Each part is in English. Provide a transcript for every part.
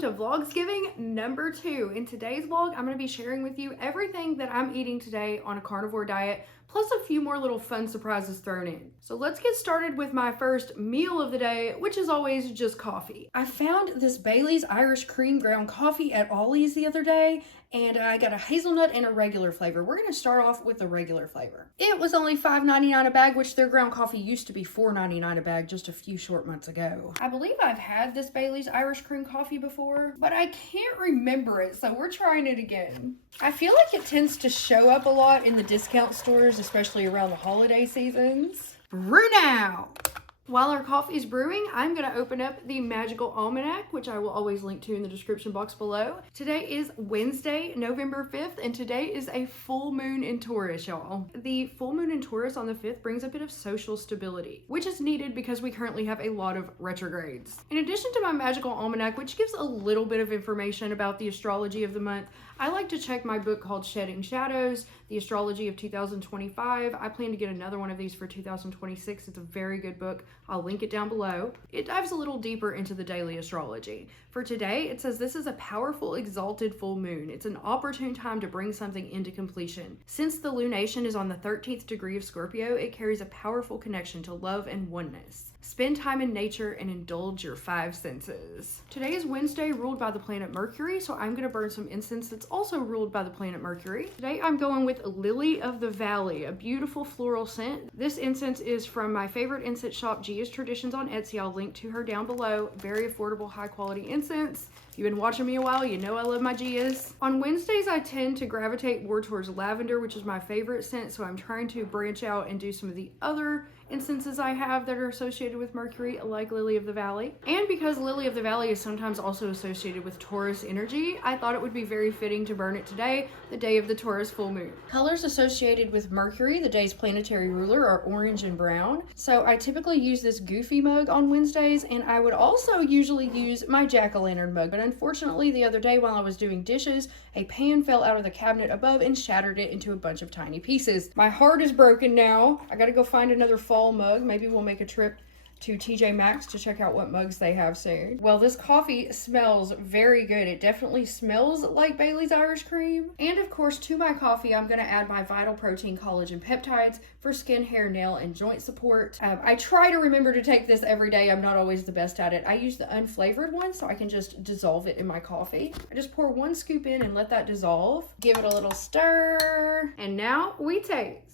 to Vlogsgiving number 2. In today's vlog, I'm going to be sharing with you everything that I'm eating today on a carnivore diet, plus a few more little fun surprises thrown in. So let's get started with my first meal of the day, which is always just coffee. I found this Bailey's Irish Cream ground coffee at Ollie's the other day, and I got a hazelnut and a regular flavor. We're going to start off with the regular flavor. It was only $5.99 a bag, which their ground coffee used to be $4.99 a bag just a few short months ago. I believe I've had this Bailey's Irish Cream coffee before, but I can't remember it, so we're trying it again. I feel like it tends to show up a lot in the discount stores, especially around the holiday seasons. Brew now! While our coffee is brewing, I'm going to open up the Magical Almanac, which I will always link to in the description box below. Today is Wednesday, November 5th, and today is a full moon in Taurus, y'all. The full moon in Taurus on the 5th brings a bit of social stability, which is needed because we currently have a lot of retrogrades. In addition to my Magical Almanac, which gives a little bit of information about the astrology of the month, I like to check my book called Shedding Shadows, the Astrology of 2025. I plan to get another one of these for 2026. It's a very good book. I'll link it down below. It dives a little deeper into the daily astrology. For today, it says this is a powerful, exalted full moon. It's an opportune time to bring something into completion. Since the lunation is on the 13th degree of Scorpio, it carries a powerful connection to love and oneness. Spend time in nature and indulge your 5 senses. Today is Wednesday, ruled by the planet Mercury, so I'm going to burn some incense that's also ruled by the planet Mercury. Today I'm going with Lily of the Valley, a beautiful floral scent. This incense is from my favorite incense shop, Gia's Traditions on Etsy. I'll link to her down below. Very affordable, high quality incense. If you've been watching me a while, you know I love my Gia's. On Wednesdays, I tend to gravitate more towards lavender, which is my favorite scent, so I'm trying to branch out and do some of the other incenses I have that are associated with Mercury, like Lily of the Valley. And because Lily of the Valley is sometimes also associated with Taurus energy, I thought it would be very fitting to burn it today, the day of the Taurus full moon. Colors associated with Mercury, the day's planetary ruler, are orange and brown. So I typically use this goofy mug on Wednesdays, and I would also usually use my jack-o'-lantern mug. But unfortunately, the other day while I was doing dishes, a pan fell out of the cabinet above and shattered it into a bunch of tiny pieces. My heart is broken now. I gotta go find another fall mug. Maybe we'll make a trip to TJ Maxx to check out what mugs they have soon. Well, this coffee smells very good. It definitely smells like Bailey's Irish Cream. And of course, to my coffee, I'm gonna add my Vital Protein Collagen Peptides for skin, hair, nail, and joint support. I try to remember to take this every day. I'm not always the best at it. I use the unflavored one so I can just dissolve it in my coffee. I just pour 1 scoop in and let that dissolve. Give it a little stir. And now we taste.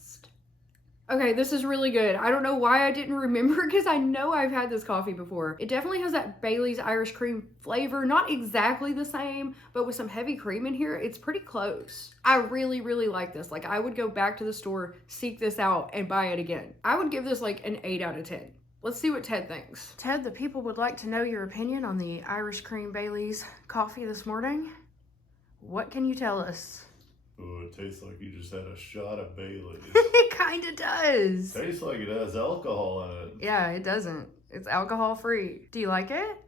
Okay, this is really good. I don't know why I didn't remember because I know I've had this coffee before. It definitely has that Bailey's Irish Cream flavor. Not exactly the same, but with some heavy cream in here, it's pretty close. I really, really like this. Like, I would go back to the store, seek this out, and buy it again. I would give this like an 8 out of 10. Let's see what Ted thinks. Ted, the people would like to know your opinion on the Irish Cream Bailey's coffee this morning. What can you tell us? Oh, it tastes like you just had a shot of Bailey's. It kind of does. Tastes like it has alcohol in it. Yeah, it doesn't. It's alcohol free. Do you like it?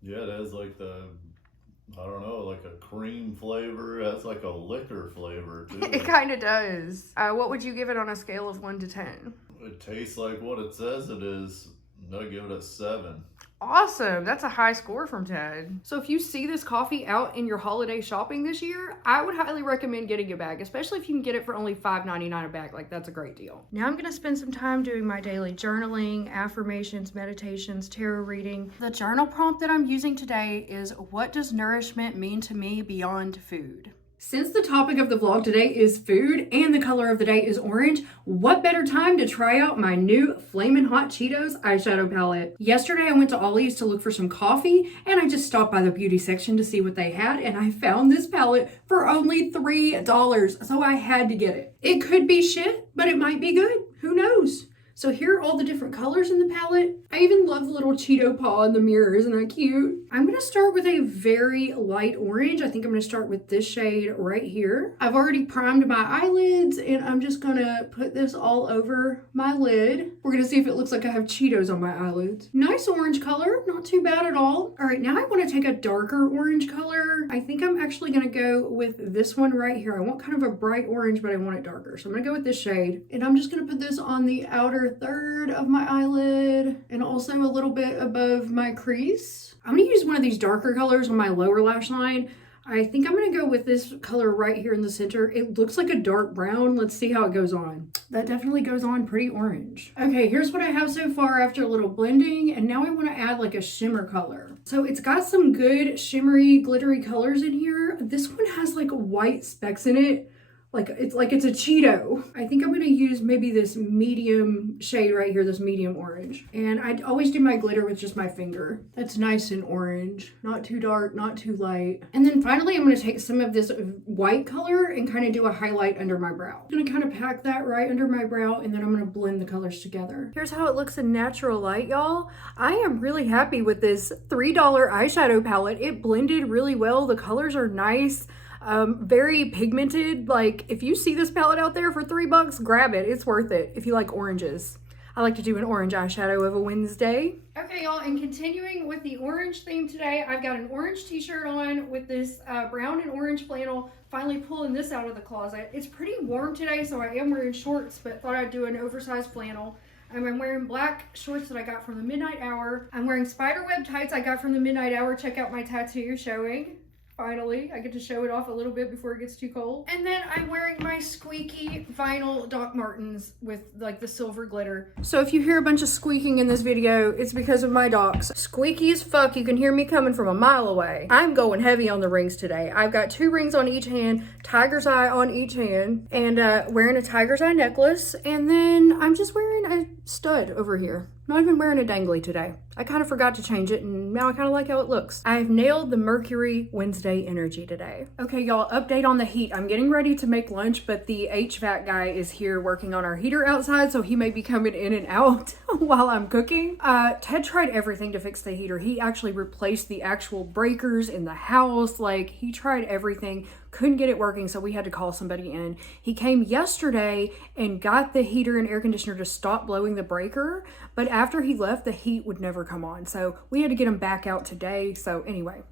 Yeah, it has like I don't know, like a cream flavor. It has like a liquor flavor too. It kind of does. What would you give it on a scale of 1 to 10? It tastes like what it says it is. I'm gonna give it a 7. Awesome. That's a high score from Ted. So if you see this coffee out in your holiday shopping this year, I would highly recommend getting a bag, especially if you can get it for only $5.99 a bag. Like, that's a great deal. Now I'm going to spend some time doing my daily journaling, affirmations, meditations, tarot reading. The journal prompt that I'm using today is, what does nourishment mean to me beyond food? Since the topic of the vlog today is food and the color of the day is orange, what better time to try out my new Flamin Hot Cheetos eyeshadow palette. Yesterday I went to Ollie's to look for some coffee and I just stopped by the beauty section to see what they had, and I found this palette for only $3, so I had to get it. It could be shit, but it might be good. Who knows? So here are all the different colors in the palette. I even love the little Cheeto paw in the mirror. Isn't that cute? I'm going to start with a very light orange. I think I'm going to start with this shade right here. I've already primed my eyelids and I'm just going to put this all over my lid. We're going to see if it looks like I have Cheetos on my eyelids. Nice orange color. Not too bad at all. All right, now I want to take a darker orange color. I think I'm actually going to go with this one right here. I want kind of a bright orange, but I want it darker. So I'm going to go with this shade and I'm just going to put this on the outer lower third of my eyelid and also a little bit above my crease. I'm gonna use one of these darker colors on my lower lash line. I think I'm gonna go with this color right here in the center. It looks like a dark brown. Let's see how it goes on. That definitely goes on pretty orange. Okay, here's what I have so far after a little blending, and now I wanna add like a shimmer color. So it's got some good shimmery, glittery colors in here. This one has like white specks in it. Like it's a Cheeto. I think I'm gonna use maybe this medium shade right here, this medium orange. And I always do my glitter with just my finger. That's nice and orange, not too dark, not too light. And then finally, I'm gonna take some of this white color and kind of do a highlight under my brow. I'm gonna kind of pack that right under my brow, and then I'm gonna blend the colors together. Here's how it looks in natural light, y'all. I am really happy with this $3 eyeshadow palette. It blended really well. The colors are nice. Very pigmented. Like, if you see this palette out there for $3, grab it. It's worth it if you like oranges. I like to do an orange eyeshadow of a Wednesday. Okay, y'all, and continuing with the orange theme today, I've got an orange t-shirt on with this brown and orange flannel. Finally pulling this out of the closet. It's pretty warm today, so I am wearing shorts, but thought I'd do an oversized flannel. I'm wearing black shorts that I got from the Midnight Hour. I'm wearing spiderweb tights I got from the Midnight Hour. Check out my tattoo showing. Finally, I get to show it off a little bit before it gets too cold. And then I'm wearing my squeaky vinyl Doc Martens with like the silver glitter. So if you hear a bunch of squeaking in this video, it's because of my docs. Squeaky as fuck, you can hear me coming from a mile away. I'm going heavy on the rings today. I've got 2 rings on each hand, tiger's eye on each hand, and wearing a tiger's eye necklace. And then I'm just wearing a stud over here. Not even wearing a dangly today. I kind of forgot to change it, and now I kind of like how it looks. I've nailed the Mercury Wednesday energy today. Okay, y'all, update on the heat. I'm getting ready to make lunch, but the HVAC guy is here working on our heater outside, so he may be coming in and out while I'm cooking. Ted tried everything to fix the heater. He actually replaced the actual breakers in the house. Like, he tried everything. Couldn't get it working, so we had to call somebody in. He came yesterday and got the heater and air conditioner to stop blowing the breaker, but after he left, the heat would never come on, so we had to get him back out today. So anyway,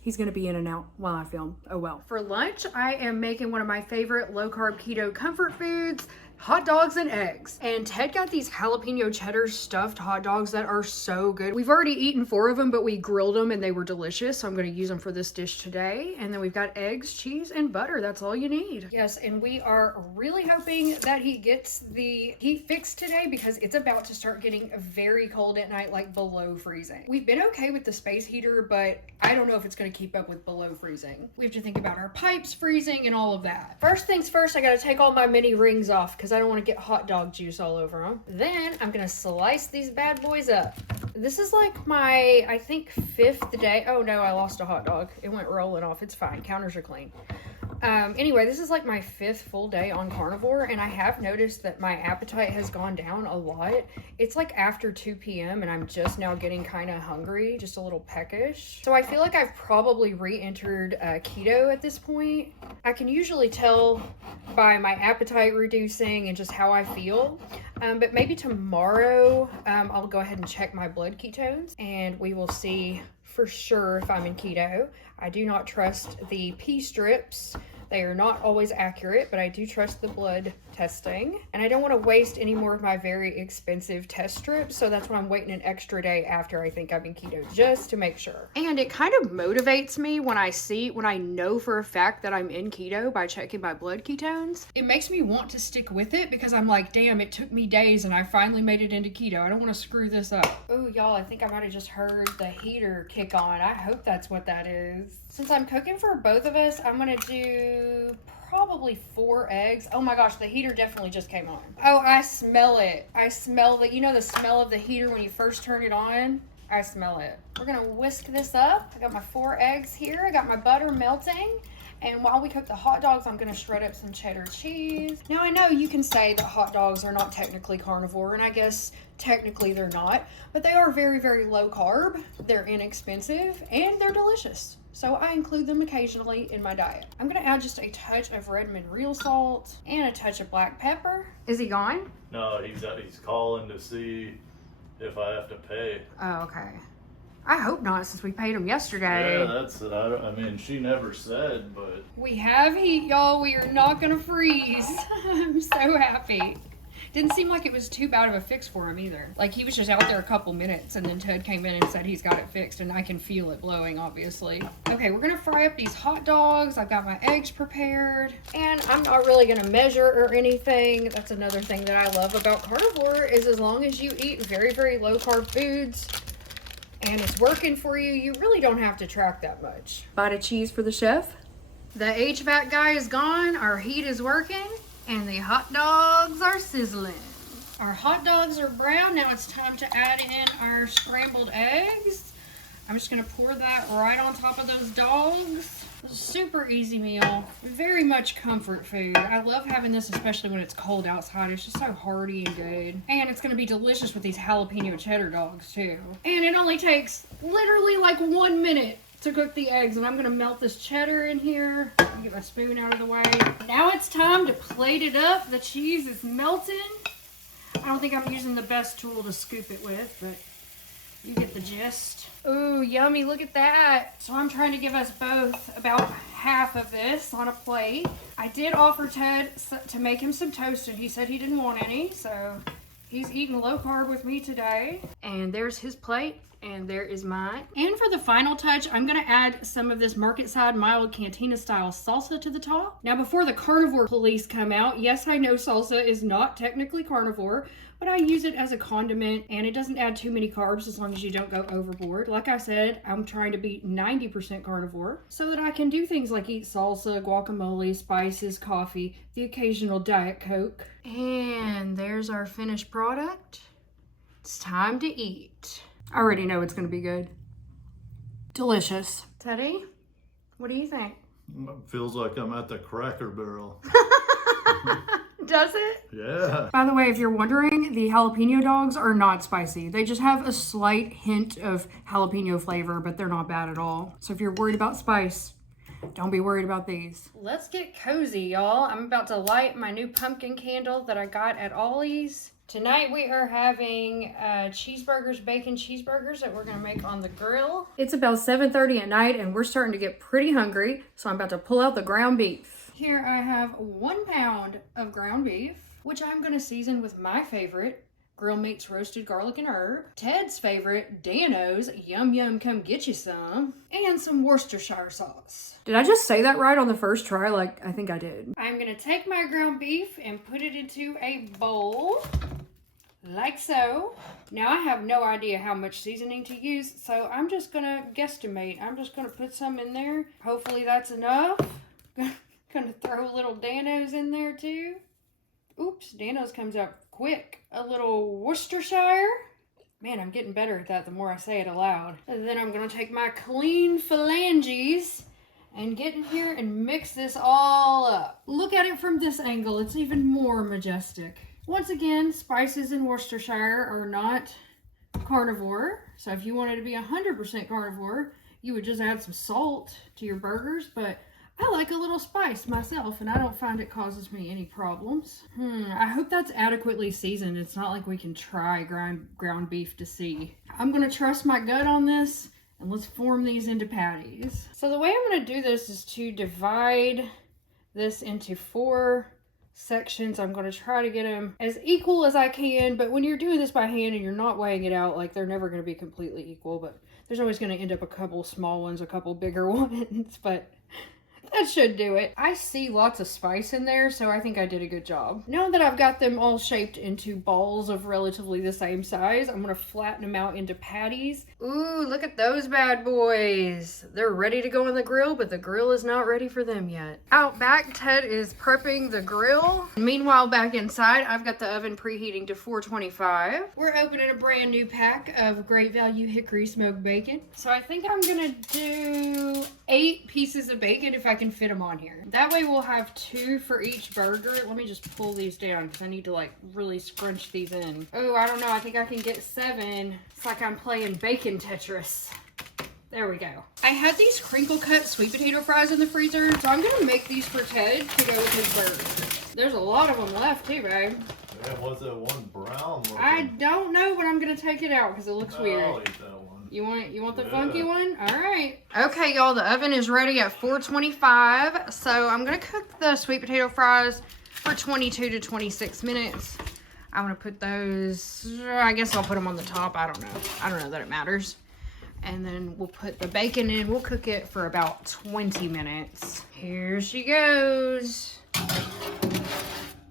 he's gonna be in and out while I film. Oh well. For lunch, I am making one of my favorite low-carb keto comfort foods, hot dogs and eggs. And Ted got these jalapeno cheddar stuffed hot dogs that are so good. We've already eaten 4 of them, but we grilled them and they were delicious. So I'm gonna use them for this dish today. And then we've got eggs, cheese, and butter. That's all you need. Yes, and we are really hoping that he gets the heat fixed today because it's about to start getting very cold at night, like below freezing. We've been okay with the space heater, but I don't know if it's gonna keep up with below freezing. We have to think about our pipes freezing and all of that. First things first, I gotta take all my mini rings off because I don't want to get hot dog juice all over them. Then I'm gonna slice these bad boys up. This is like my, I think, 5th day. Oh no, I lost a hot dog. It went rolling off. It's fine. Counters are clean. Anyway, this is like my 5th full day on Carnivore, and I have noticed that my appetite has gone down a lot. It's like after 2 p.m. and I'm just now getting kind of hungry, just a little peckish. So I feel like I've probably re-entered keto at this point. I can usually tell by my appetite reducing and just how I feel. But maybe tomorrow I'll go ahead and check my blood ketones and we will see for sure if I'm in keto. I do not trust the pee strips. They are not always accurate, but I do trust the blood testing. And I don't want to waste any more of my very expensive test strips, so that's why I'm waiting an extra day after I think I'm in keto, just to make sure. And it kind of motivates me when I know for a fact that I'm in keto by checking my blood ketones. It makes me want to stick with it because I'm like, damn, it took me days and I finally made it into keto. I don't want to screw this up. Oh, y'all, I think I might have just heard the heater kick on. I hope that's what that is. Since I'm cooking for both of us, I'm gonna do probably 4 eggs. Oh my gosh, the heater definitely just came on. Oh, I smell it. I smell the, you know the smell of the heater when you first turn it on? I smell it. We're gonna whisk this up. I got my 4 eggs here. I got my butter melting. And while we cook the hot dogs, I'm gonna shred up some cheddar cheese. Now I know you can say that hot dogs are not technically carnivore, and I guess technically they're not, but they are very, very low carb. They're inexpensive and they're delicious. So I include them occasionally in my diet. I'm gonna add just a touch of Redmond real salt and a touch of black pepper. Is he gone? No, he's calling to see if I have to pay. Oh, okay. I hope not, since we paid him yesterday. Yeah, I mean, she never said, but... We have heat, y'all. We are not gonna freeze. I'm so happy. Didn't seem like it was too bad of a fix for him either. Like, he was just out there a couple minutes, and then Ted came in and said he's got it fixed, and I can feel it blowing, obviously. Okay, we're gonna fry up these hot dogs. I've got my eggs prepared, and I'm not really gonna measure or anything. That's another thing that I love about Carnivore, is as long as you eat very, very low-carb foods, and it's working for you, you really don't have to track that much. Bite of cheese for the chef. The HVAC guy is gone, our heat is working, and the hot dogs are sizzling. Our hot dogs are brown. Now it's time to add in our scrambled eggs. I'm just gonna pour that right on top of those dogs. Super easy meal, very much comfort food. I love having this, especially when it's cold outside. It's just so hearty and good. And it's gonna be delicious with these jalapeno cheddar dogs too. And it only takes literally like 1 minute to cook the eggs, and I'm gonna melt this cheddar in here. Get my spoon out of the way. Now it's time to plate it up. The cheese is melting. I don't think I'm using the best tool to scoop it with, but you get the gist. Ooh, yummy, look at that. So I'm trying to give us both about half of this on a plate. I did offer Ted to make him some toast, and he said he didn't want any, so he's eating low carb with me today. And there's his plate, and there is mine. And for the final touch, I'm gonna add some of this market side mild cantina style salsa to the top. Now, before the carnivore police come out, yes, I know salsa is not technically carnivore, but I use it as a condiment, and it doesn't add too many carbs as long as you don't go overboard. Like I said, I'm trying to be 90% carnivore so that I can do things like eat salsa, guacamole, spices, coffee, the occasional Diet Coke. And there's our finished product. It's time to eat. I already know it's gonna be good. Delicious. Teddy, what do you think? It feels like I'm at the Cracker Barrel. Does it? Yeah. By the way, if you're wondering, the jalapeno dogs are not spicy. They just have a slight hint of jalapeno flavor, but they're not bad at all. So if you're worried about spice, don't be worried about these. Let's get cozy, y'all. I'm about to light my new pumpkin candle that I got at Ollie's. Tonight we are having cheeseburgers, bacon cheeseburgers that we're gonna make on the grill. It's about 7:30 at night and we're starting to get pretty hungry, so I'm about to pull out the ground beef. Here I have 1 pound of ground beef, which I'm gonna season with my favorite, Grill Meats roasted garlic and herb, Ted's favorite, Dano's Yum Yum Come Get You Some, and some Worcestershire sauce. Did I just say that right on the first try? Like, I think I did. I'm gonna take my ground beef and put it into a bowl, like so. Now I have no idea how much seasoning to use, so I'm just gonna guesstimate. I'm just gonna put some in there. Hopefully that's enough. Gonna throw a little Dano's in there too. Oops, Dano's comes out quick. A little Worcestershire. Man, I'm getting better at that the more I say it aloud. And then I'm gonna take my clean phalanges and get in here and mix this all up. Look at it from this angle, it's even more majestic. Once again, spices in Worcestershire are not carnivore. So if you wanted to be 100% carnivore, you would just add some salt to your burgers, but I like a little spice myself, and I don't find it causes me any problems. I hope that's adequately seasoned. It's not like we can try ground beef to see. I'm gonna trust my gut on this, and let's form these into patties. So the way I'm gonna do this is to divide this into 4 sections. I'm gonna try to get them as equal as I can, but when you're doing this by hand and you're not weighing it out, like, they're never gonna be completely equal, but there's always gonna end up a couple small ones, a couple bigger ones, but that should do it. I see lots of spice in there, so I think I did a good job. Now that I've got them all shaped into balls of relatively the same size, I'm gonna flatten them out into patties. Ooh, look at those bad boys. They're ready to go on the grill, but the grill is not ready for them yet. Out back, Ted is prepping the grill. Meanwhile, back inside, I've got the oven preheating to 425. We're opening a brand new pack of Great Value Hickory Smoked Bacon. So I think I'm gonna do 8 pieces of bacon if I can fit them on here. That way we'll have 2 for each burger. Let me just pull these down because I need to like really scrunch these in. Oh, I don't know. I think I can get 7. It's like I'm playing bacon Tetris. There we go. I had these crinkle cut sweet potato fries in the freezer, so I'm gonna make these for Ted to go with his burger. There's a lot of them left too, babe. Yeah, was that one brown looking? I don't know, but I'm gonna take it out because it looks weird. I'll eat that one. You want the funky one? All right. Okay, y'all, the oven is ready at 425. So I'm gonna cook the sweet potato fries for 22 to 26 minutes. I'm gonna put those, I guess I'll put them on the top. I don't know that it matters. And then we'll put the bacon in. We'll cook it for about 20 minutes. Here she goes.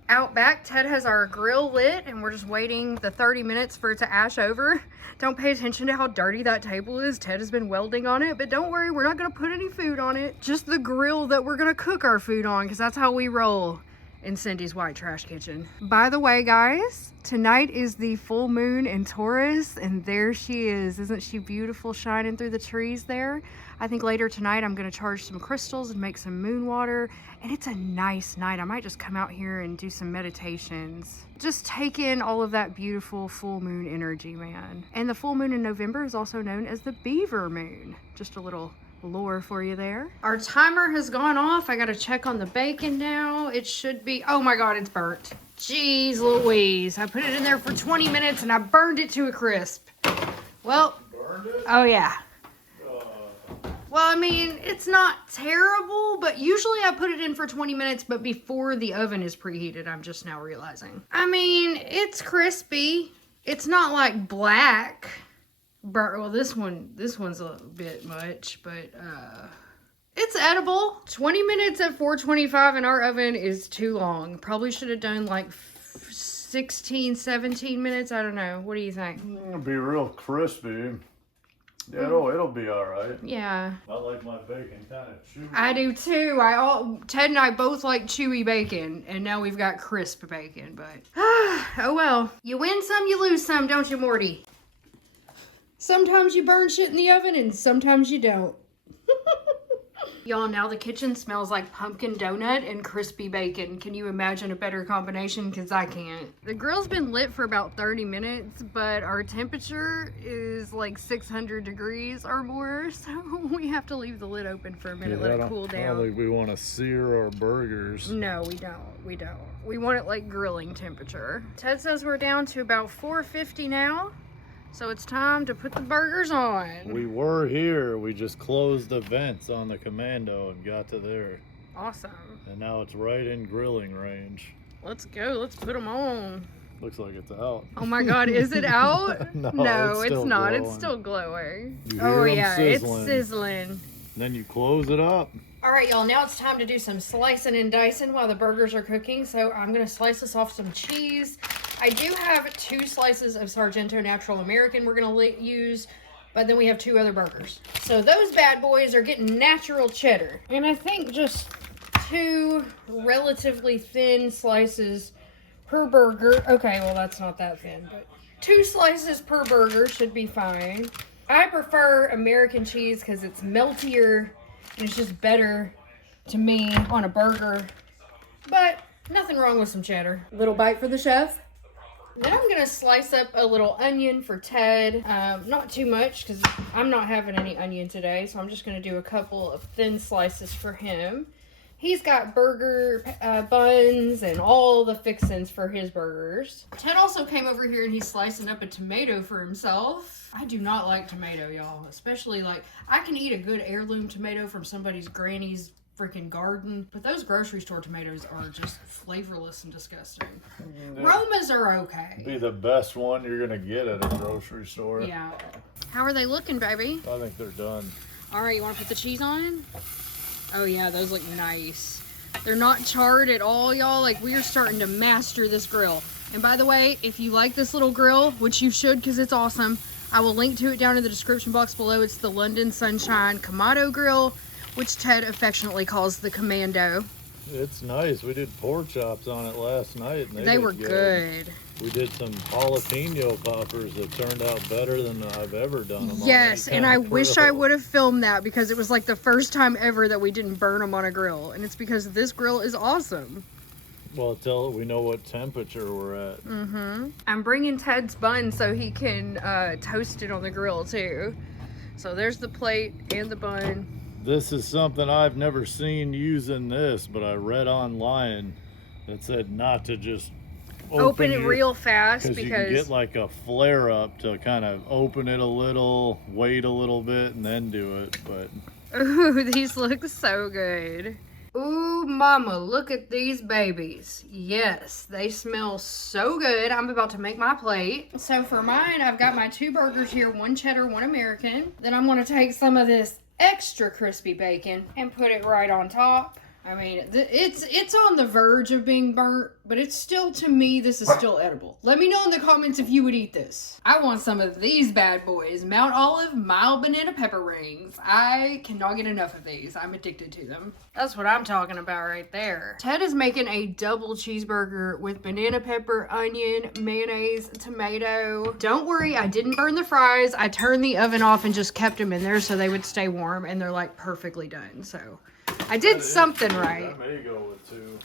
Out back, Ted has our grill lit and we're just waiting the 30 minutes for it to ash over. Don't pay attention to how dirty that table is. Ted has been welding on it, but don't worry, we're not gonna put any food on it. Just the grill that we're gonna cook our food on, because that's how we roll in Cindy's white trash kitchen. By the way, guys, tonight is the full moon in Taurus, and there she is. Isn't she beautiful, shining through the trees there? I think later tonight I'm gonna charge some crystals and make some moon water, and it's a nice night. I might just come out here and do some meditations. Just take in all of that beautiful full moon energy, man. And the full moon in November is also known as the beaver moon. Just a little lore for you there. Our timer has gone off. I gotta check on the bacon now. It should be, oh my God, it's burnt. Jeez Louise. I put it in there for 20 minutes and I burned it to a crisp. Well, Burned it? oh yeah. Well, I mean, it's not terrible, but usually I put it in for 20 minutes, but before the oven is preheated, I'm just now realizing. I mean, it's crispy. It's not like black. Well, this one's a bit much, but it's edible. 20 minutes at 425 in our oven is too long. Probably should have done like 16, 17 minutes. I don't know. What do you think? It'll be real crispy. Yeah, it'll be all right. Yeah. I like my bacon kind of chewy. I do too. Ted and I both like chewy bacon, and now we've got crisp bacon, but oh well. You win some, you lose some, don't you, Morty? Sometimes you burn shit in the oven, and sometimes you don't. Y'all, now the kitchen smells like pumpkin donut and crispy bacon. Can you imagine a better combination? Because I can't. The grill's been lit for about 30 minutes, but our temperature is like 600 degrees or more, so we have to leave the lid open for a minute, let it cool down. I don't think we want to sear our burgers. No, we don't. We want it like grilling temperature. Ted says we're down to about 450 now. So it's time to put the burgers on. We were here. We just closed the vents on the Commando and got to there. Awesome. And now it's right in grilling range. Let's go. Let's put them on. Looks like it's out. Oh my God, is it out? No, it's not. Glowing. It's still glowing. You hear Oh 'em yeah, sizzling. it's sizzling. Then you close it up. All right, y'all, now it's time to do some slicing and dicing while the burgers are cooking. So I'm gonna slice this off some cheese. I do have 2 slices of Sargento Natural American we're gonna use, but then we have 2 other burgers. So those bad boys are getting natural cheddar. And I think just 2 relatively thin slices per burger. Okay, well that's not that thin, but 2 slices per burger should be fine. I prefer American cheese because it's meltier and it's just better to me on a burger, but nothing wrong with some cheddar. Little bite for the chef. Then I'm gonna slice up a little onion for Ted. Not too much because I'm not having any onion today, so I'm just gonna do a couple of thin slices for him. He's got burger buns and all the fixins for his burgers. Ted also came over here and he's slicing up a tomato for himself. I do not like tomato, y'all. Especially like, I can eat a good heirloom tomato from somebody's granny's freaking garden, but those grocery store tomatoes are just flavorless and disgusting. Romas are okay. Be the best one you're gonna get at a grocery store. Yeah. How are they looking, baby? I think they're done. All right, you want to put the cheese on? Oh yeah, those look nice. They're not charred at all, y'all. Like, we are starting to master this grill. And by the way, if you like this little grill, which you should because it's awesome, I will link to it down in the description box below. It's the London Sunshine Kamado Grill, which Ted affectionately calls the Commando. It's nice. We did pork chops on it last night. And they were good. We did some jalapeno poppers that turned out better than I've ever done them. Yes, and I wish I would have filmed that because it was like the first time ever that we didn't burn them on a grill. And it's because this grill is awesome. Well, we know what temperature we're at. Mm-hmm. I'm bringing Ted's bun so he can toast it on the grill too. So there's the plate and the bun. This is something I've never seen using this, but I read online that said not to just open it real fast because you can get like a flare up to kind of open it a little, wait a little bit, and then do it. But ooh, these look so good. Ooh, mama, look at these babies. Yes, they smell so good. I'm about to make my plate. So for mine, I've got my 2 burgers here, 1 cheddar, 1 American. Then I'm gonna take some of this extra crispy bacon and put it right on top. I mean, it's on the verge of being burnt, but it's still, to me, this is still edible. Let me know in the comments if you would eat this. I want some of these bad boys. Mount Olive mild banana pepper rings. I cannot get enough of these. I'm addicted to them. That's what I'm talking about right there. Ted is making a double cheeseburger with banana pepper, onion, mayonnaise, tomato. Don't worry, I didn't burn the fries. I turned the oven off and just kept them in there so they would stay warm, and they're like perfectly done, so I did something right. I may go with 2.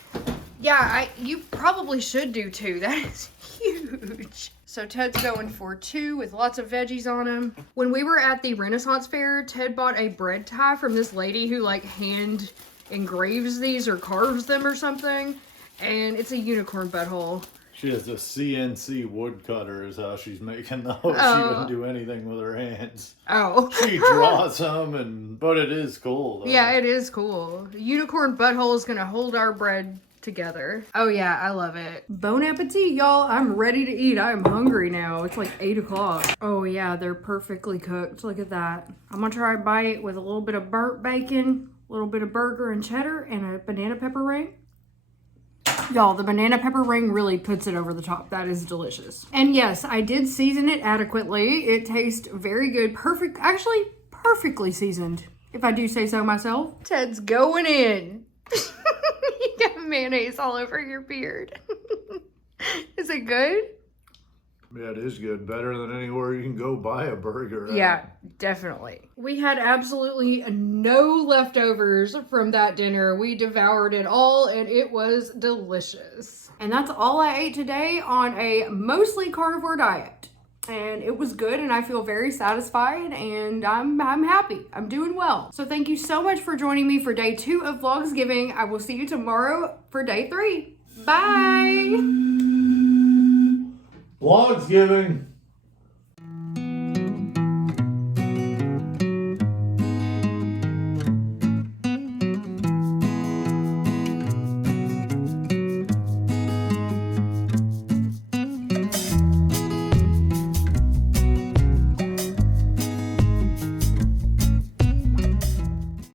Yeah, you probably should do 2. That is huge. So Ted's going for 2 with lots of veggies on them. When we were at the Renaissance Fair, Ted bought a bread tie from this lady who like hand engraves these or carves them or something. And it's a unicorn butthole. She has a CNC woodcutter is how she's making those. She doesn't do anything with her hands. Oh. She draws them, but it is cool though. Yeah, it is cool. The unicorn butthole is gonna hold our bread together. Oh yeah, I love it. Bon appetit, y'all. I'm ready to eat. I am hungry now. It's like 8 o'clock. Oh yeah, they're perfectly cooked. Look at that. I'm gonna try a bite with a little bit of burnt bacon, a little bit of burger and cheddar, and a banana pepper ring. Y'all, the banana pepper ring really puts it over the top. That is delicious. And yes, I did season it adequately. It tastes very good. Perfect, actually perfectly seasoned, if I do say so myself. Ted's going in. You got mayonnaise all over your beard. Is it good? Yeah, it is good. Better than anywhere you can go buy a burger. Yeah, definitely. We had absolutely no leftovers from that dinner. We devoured it all and it was delicious. And that's all I ate today on a mostly carnivore diet. And it was good and I feel very satisfied and I'm happy. I'm doing well. So thank you so much for joining me for day 2 of Vlogsgiving. I will see you tomorrow for day 3. Bye! Vlogsgiving.